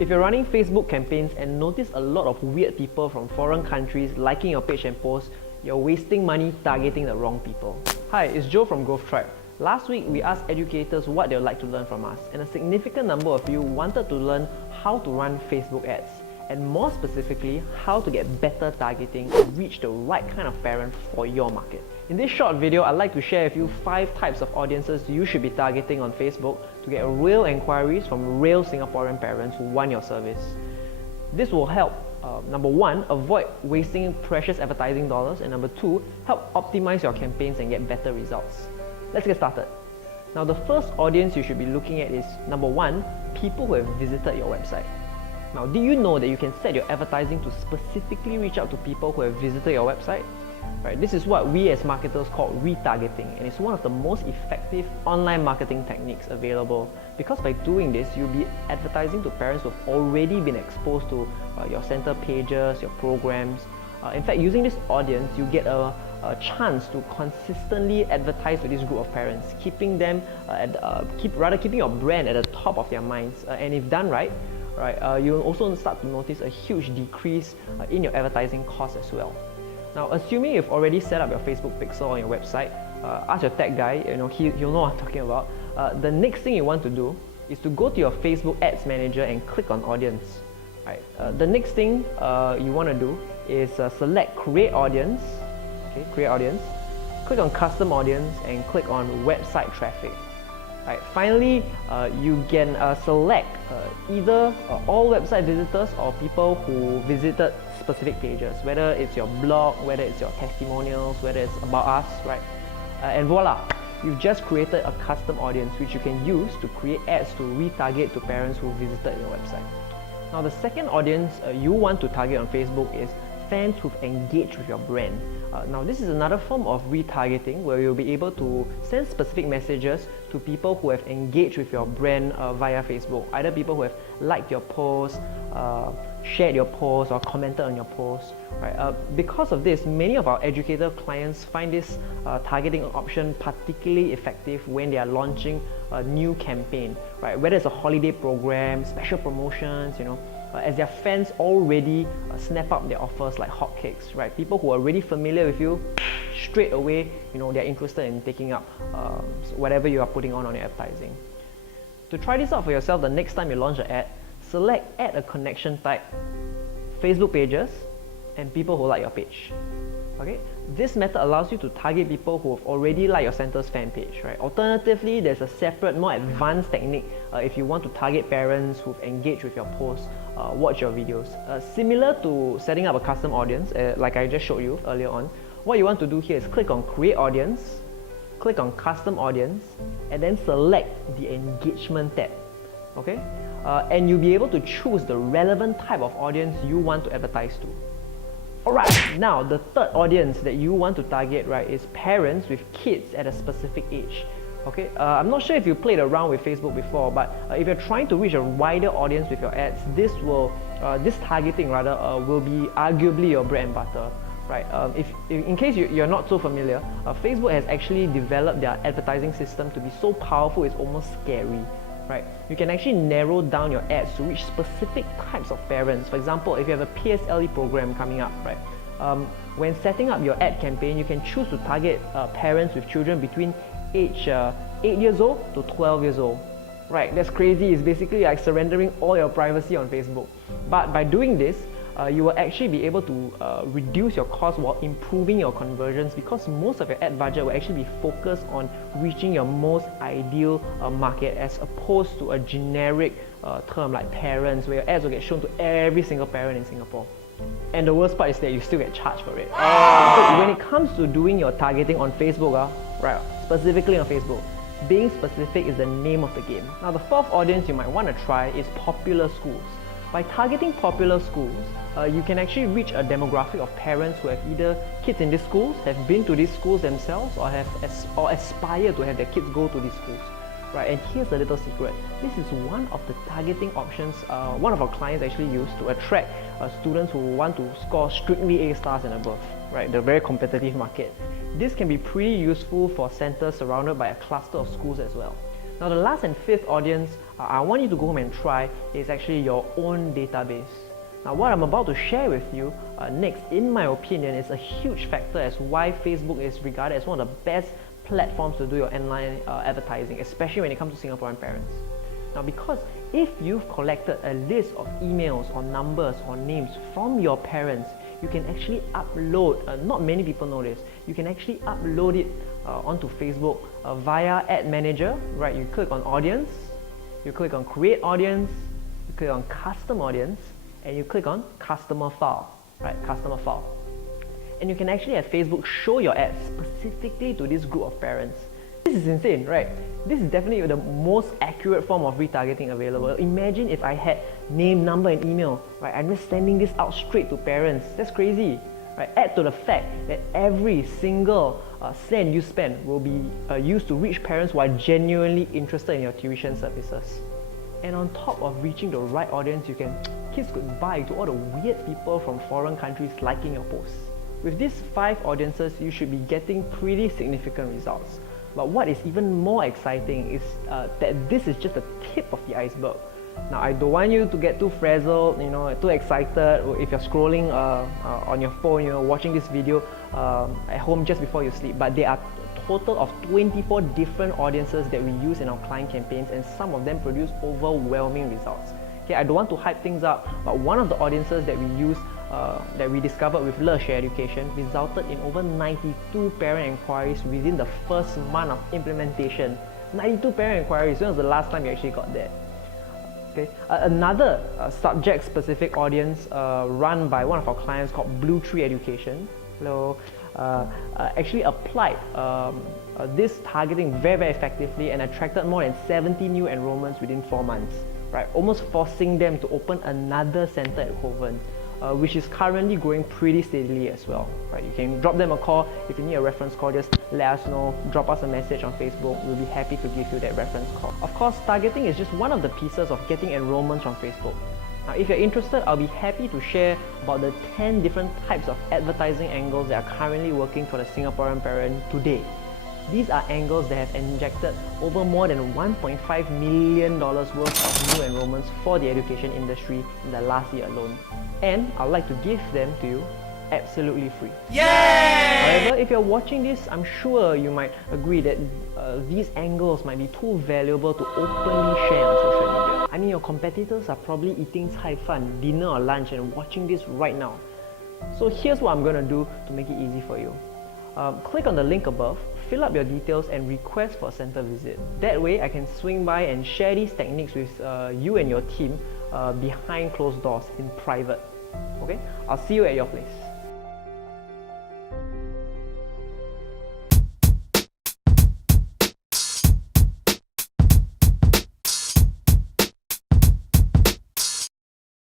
If you're running Facebook campaigns and notice a lot of weird people from foreign countries liking your page and posts, you're wasting money targeting the wrong people. Hi, it's Joe from GrowthTribe. Last week, we asked educators what they would like to learn from us, and a significant number of you wanted to learn how to run Facebook ads, and more specifically, how to get better targeting to reach the right kind of parent for your market. In this short video, I'd like to share with you 5 types of audiences you should be targeting on Facebook to get real inquiries from real Singaporean parents who want your service. This will help, number 1, avoid wasting precious advertising dollars, and number 2, help optimize your campaigns and get better results. Let's get started. Now, the first audience you should be looking at is, number 1, people who have visited your website. Now, do you know that you can set your advertising to specifically reach out to people who have visited your website? Right, this is what we as marketers call retargeting, and it's one of the most effective online marketing techniques available, because by doing this, you'll be advertising to parents who have already been exposed to your center pages, your programs. In fact, using this audience, you get a chance to consistently advertise to this group of parents, keeping them keeping your brand at the top of their minds. And if done right, you'll also start to notice a huge decrease in your advertising costs as well. Now, assuming you've already set up your Facebook pixel on your website, ask your tech guy, he'll know what I'm talking about. The next thing you want to do is to go to your Facebook Ads Manager and click on Audience. The next thing you want to do is select Create Audience. Okay, Create Audience. Click on Custom Audience and click on Website Traffic. Finally, you can select either all website visitors or people who visited specific pages, whether it's your blog, whether it's your testimonials, whether it's about us, and voila, you've just created a custom audience which you can use to create ads to retarget to parents who visited your website. Now, the second audience you want to target on Facebook is fans who've engaged with your brand. Now, this is another form of retargeting where you'll be able to send specific messages to people who have engaged with your brand via Facebook, either people who have liked your post, shared your post, or commented on your post. Because of this, many of our educator clients find this targeting option particularly effective when they are launching a new campaign, whether it's a holiday program, special promotions, as their fans already snap up their offers like hotcakes, People who are already familiar with you, straight away, they're interested in taking up whatever you are putting on your advertising. To try this out for yourself, the next time you launch an ad, select Add a Connection type, Facebook pages, and people who like your page. Okay? This method allows you to target people who have already liked your center's fan page. Alternatively, there's a separate, more advanced technique if you want to target parents who've engaged with your posts, watch your videos. Similar to setting up a custom audience, like I just showed you earlier on, what you want to do here is click on Create Audience, click on Custom Audience, and then select the Engagement tab. Okay? And you'll be able to choose the relevant type of audience you want to advertise to. Alright, now the third audience that you want to target, is parents with kids at a specific age. Okay, I'm not sure if you played around with Facebook before, but if you're trying to reach a wider audience with your ads, this targeting will be arguably your bread and butter. If in case you're not so familiar, Facebook has actually developed their advertising system to be so powerful it's almost scary. You can actually narrow down your ads to reach specific types of parents. For example, if you have a PSLE program coming up, when setting up your ad campaign, you can choose to target parents with children between age 8 years old to 12 years old. That's crazy. It's basically like surrendering all your privacy on Facebook. But by doing this, you will actually be able to reduce your cost while improving your conversions, because most of your ad budget will actually be focused on reaching your most ideal market, as opposed to a generic term like parents, where your ads will get shown to every single parent in Singapore. And the worst part is that you still get charged for it. So when it comes to doing your targeting on Facebook, specifically on Facebook, being specific is the name of the game. Now, the fourth audience you might want to try is popular schools. By targeting popular schools, you can actually reach a demographic of parents who have either kids in these schools, have been to these schools themselves, or aspire to have their kids go to these schools. And here's a little secret. This is one of the targeting options one of our clients actually use to attract students who want to score strictly A stars and above. The very competitive market. This can be pretty useful for centers surrounded by a cluster of schools as well. Now, the last and fifth audience I want you to go home and try is actually your own database. Now what I'm about to share with you next, in my opinion, is a huge factor as why Facebook is regarded as one of the best platforms to do your online advertising, especially when it comes to Singaporean parents. Now because if you've collected a list of emails or numbers or names from your parents, you can actually upload, not many people know this, you can actually upload it onto Facebook via Ad Manager, right? You click on Audience, you click on Create Audience, you click on Custom Audience, and you click on Customer File, right? Customer File. And you can actually have Facebook show your ads specifically to this group of parents. This is insane, right? This is definitely the most accurate form of retargeting available. Imagine if I had name, number, and email, right? I'm just sending this out straight to parents. That's crazy, right? Add to the fact that every single cent you spend will be used to reach parents who are genuinely interested in your tuition services. And on top of reaching the right audience, you can kiss goodbye to all the weird people from foreign countries liking your posts. With these 5 audiences, you should be getting pretty significant results. But what is even more exciting is that this is just the tip of the iceberg. Now, I don't want you to get too frazzled, too excited if you're scrolling on your phone, watching this video at home just before you sleep. But there are a total of 24 different audiences that we use in our client campaigns, and some of them produce overwhelming results. Okay, I don't want to hype things up, but one of the audiences that we use, that we discovered with Share Education, resulted in over 92 parent inquiries within the first month of implementation. 92 parent inquiries. When was the last time you actually got that? Okay. Another subject-specific audience run by one of our clients called BlueTree Education actually applied this targeting very effectively and attracted more than 70 new enrollments within 4 months, right? Almost forcing them to open another center at Kovan, which is currently growing pretty steadily as well, right? You can drop them a call. If you need a reference call, just let us know, drop us a message on Facebook. We'll be happy to give you that reference call. Of course, targeting is just one of the pieces of getting enrollments from Facebook. Now, if you're interested, I'll be happy to share about the 10 different types of advertising angles that are currently working for the Singaporean parent today. These are angles that have injected over more than $1.5 million worth of new enrollments for the education industry in the last year alone. And I'd like to give them to you absolutely free. Yay! However, if you're watching this, I'm sure you might agree that these angles might be too valuable to openly share on social media. I mean, your competitors are probably eating cai fan, dinner or lunch, and watching this right now. So here's what I'm going to do to make it easy for you. Click on the link above, fill up your details and request for a center visit. That way I can swing by and share these techniques with you and your team behind closed doors in private. Okay? I'll see you at your place.